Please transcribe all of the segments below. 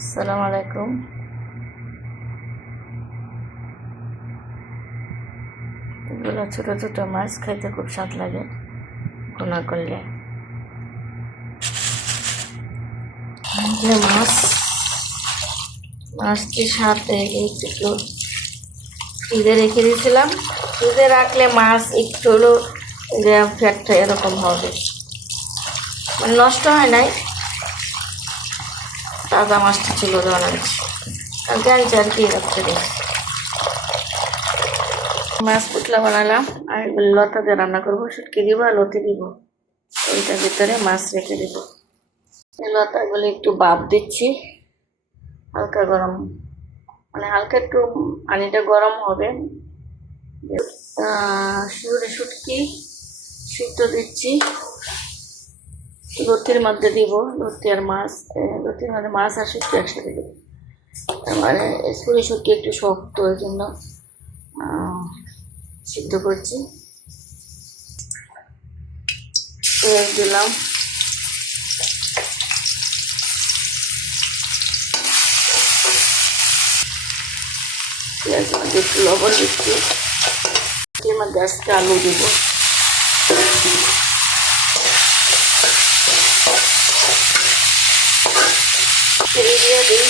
আসসালামু আলাইকুম। এগুলো ছোটো ছোটো মাছ খাইতে খুব স্বাদ লাগে ভুনা করলে। মাছ মাছটি সাথে একটু ফ্রিজে রেখে দিয়েছিলাম। ফ্রিজে রাখলে মাছ একটু হলেও ফ্যাটটা এরকম হবে, মানে নষ্ট হয় নাই। তাজা মাছটা ছিল বানাচ্ছি, জানছি আর কি রাখতে দিই। মাছ পুটলা বানালাম আর লতা দিয়ে রান্না করবো। শুটকি দিব আর লতি দিব, ওইটার ভিতরে মাছ রেখে দিব। এই লতাগুলো একটু ভাপ দিচ্ছি, হালকা গরম, মানে হালকা একটু পানিটা গরম হবে। শুটকি সিদ্ধ দিচ্ছি, লতির মধ্যে দিব। লতি আর মাছ, লতির মধ্যে মাছ আর শুটকি একসাথে দিব। মানে শুটকি একটু শক্ত, ওই জন্য সিদ্ধ করছি। পেঁয়াজ দিলাম, পেঁয়াজের মধ্যে একটু লবণ দিচ্ছি। এর মধ্যে আজকে আলু দিব, দিয়ে দিই।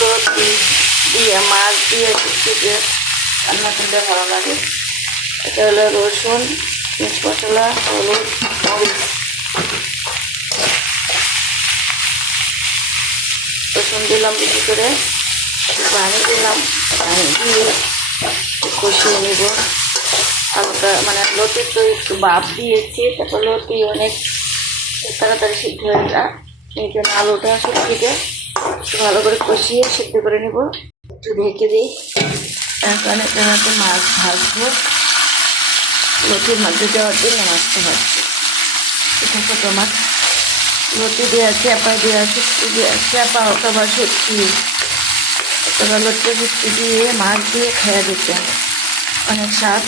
লতি দিয়ে মাছ দিয়ে শুটকিতে রান্না করলে ভালো লাগে। এটা হলো রসুন, মিট মশলা, হলুদ, মরিচ। রসুন দিলাম বেশি করে, পানি দিলাম, পানি দিয়ে কষিয়ে নেব হালকা। মানে লতি তো একটু ভাপ দিয়েছি, তারপর লতি অনেক তাড়াতাড়ি সিদ্ধ হয়ে যায়, এই জন্য আলুটা শুটকিতে একটু ভালো করে কষিয়ে সিদ্ধ করে নেব। একটু ঢেকে দিই, এখন এটার মধ্যে মাছ ভাজবো। লতির মধ্যে দেওয়ার জন্য মাছটা ভাজছি। ছোটো ছোটো মাছ, লতি দেওয়া, চেপা দেওয়া, শুটকি দেওয়া, চেপা অথবা শুটকি অথবা লতি শুটকি দিয়ে মাছ দিয়ে খেয়ে দিতে অনেক স্বাদ।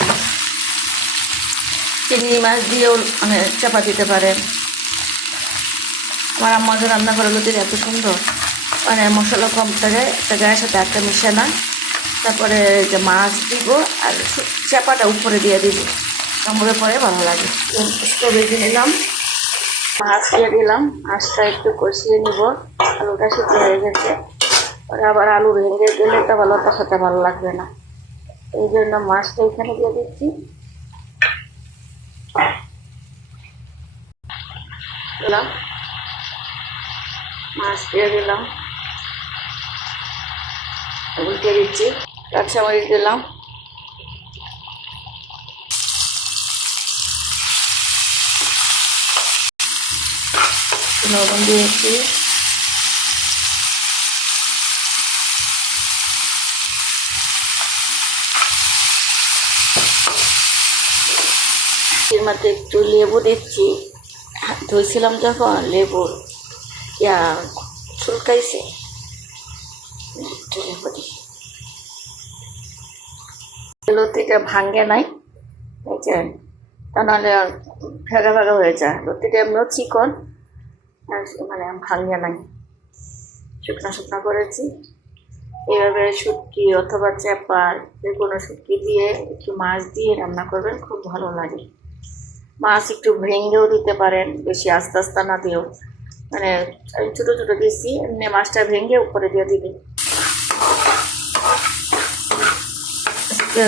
চিংড়ি মাছ দিয়েও মানে চাপা দিতে পারেন। আমার আম্মা যে রান্না করে লতির এত সুন্দর, মানে মশলা কম থাকে, একটা গায়ের সাথে একটা মিশে না। তারপরে যে মাছ দিব আর চাপাটা উপরে দিয়ে দিব, কামড়ে পরে ভালো লাগে। বেজে নিলাম, মাছ দিয়ে দিলাম, মাছটা একটু কষিয়ে নিব। আলুটা সিদ্ধ হয়ে গেছে, পরে আবার আলু ভেঙে গেলে তো ভালো, কষাতে ভালো লাগবে না, এই জন্য মাছটা এখানে দিয়ে দিচ্ছি। দিলাম মাছ দিয়ে দিলাম, উল্টে দিচ্ছি। কাঁচামরিচ দিলাম, লবণ দিয়েছি, এর মধ্যে একটু লেবু দিচ্ছি। ধুইছিলাম যখন লেবুর চুলকাইছে, একটু লেবু দিই। লতিটা ভাঙ্গে নাই, এই যে, তা নাহলে ভাগা ভাগা হয়ে যায়। লতিটা এমনিও চিকন, মানে ভাঙ্গে নাই, শুকনো শুকনো করেছি। এইভাবে শুটকি অথবা চেপার যে কোনো শুটকি দিয়ে একটু মাছ দিয়ে রান্না করবেন, খুব ভালো লাগে। মাছ একটু ভেঙেও দিতে পারেন, বেশি আস্তে আস্তে না দিয়েও, মানে আমি ছোটো ছোটো দিয়েছি, এমনি মাছটা ভেঙে উপরে দিয়ে দিবে।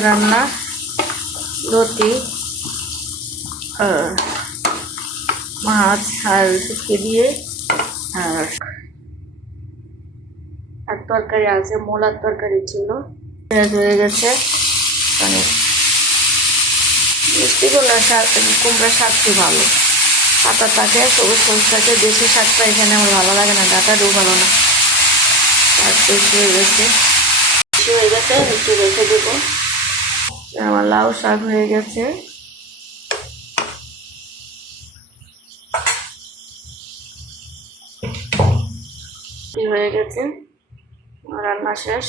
রান্না লতি মাছ আর শুটকি দিয়ে, আর তরকারি আছে, মোলার তরকারি ছিল, হয়ে গেছে। মানে মিষ্টি কুমড়ার শাক, কুমড়ার শাকটি ভালো, পাতা থাকে, সবুজ সবুজ থাকে। দেশি শাকটা এখানে আমার ভালো লাগে না, ডাটাটাও ভালো না। আর বেশি হয়ে গেছে, একটু রেখে দেবো। আমার লাউ শাক হয়ে গেছে, হয়ে গেছে, রান্না শেষ।